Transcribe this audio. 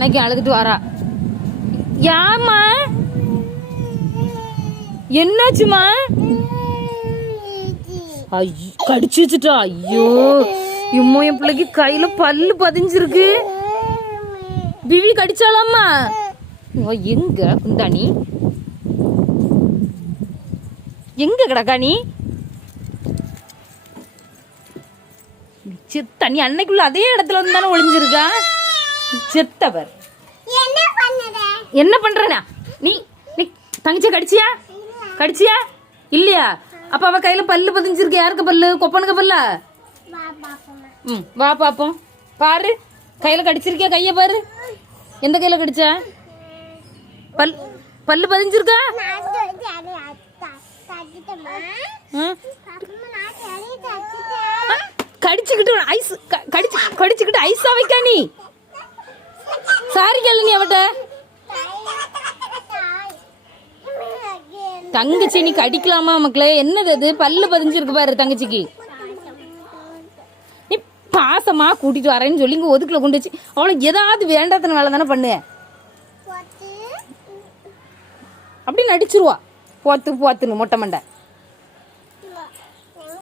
அன்னைக்கு அழுதுட்டு வரா. யாமா என்னாச்சுமா? ஐயோ கடிச்சு வச்சுட்டா. ஐயோ இம்மா என் பிள்ளைக்கு கையில பல்லு பதிஞ்சிருக்கு. பிவி கடிச்சாலாமா? எங்க குந்தாணி எங்க கிடக்கா நீ? செத்த நீ அன்னைக்குள்ள அதே இடத்துல வந்து தானே ஒளிஞ்சிருக்கா. செத்தவர் என்ன பண்றனா நீ? நீ தங்கச்சிய கடிச்சியா? கடிச்சியா இல்லையா? அப்ப அவ கையில பல்லு பதிஞ்சிருக்கு. யாருக்கு பல்லு? கொப்பனுக்கு பல்ல. வா பாப்போம். பாரு கையில கடிச்சிருக்கியா? கைய பாரு. எந்த கையில கடிச்ச? பல்லு பதிஞ்சிருக்கா? கடிச்சுக்கிட்டு ஐஸ் கடிச்சுக்கிட்டு ஐஸா வைக்கா நீ? சாரி கேளு நீ அவட்ட. தங்கச்சி நீ கடிக்கலாமா மக்களே? என்னது அது? பல்லு பதிஞ்சிருக்கு பாரு தங்கச்சிக்கு. நீ பாசமா கூட்டிட்டு வரேன்னு சொல்லி இங்க ஒதுக்குல கொண்டு வச்சு அவளுக்கு ஏதாவது வேண்டாத்தன வேலை தானே பண்ணு. அப்படி நடிச்சிருவா போத்துன்னு மொட்டை மண்டை.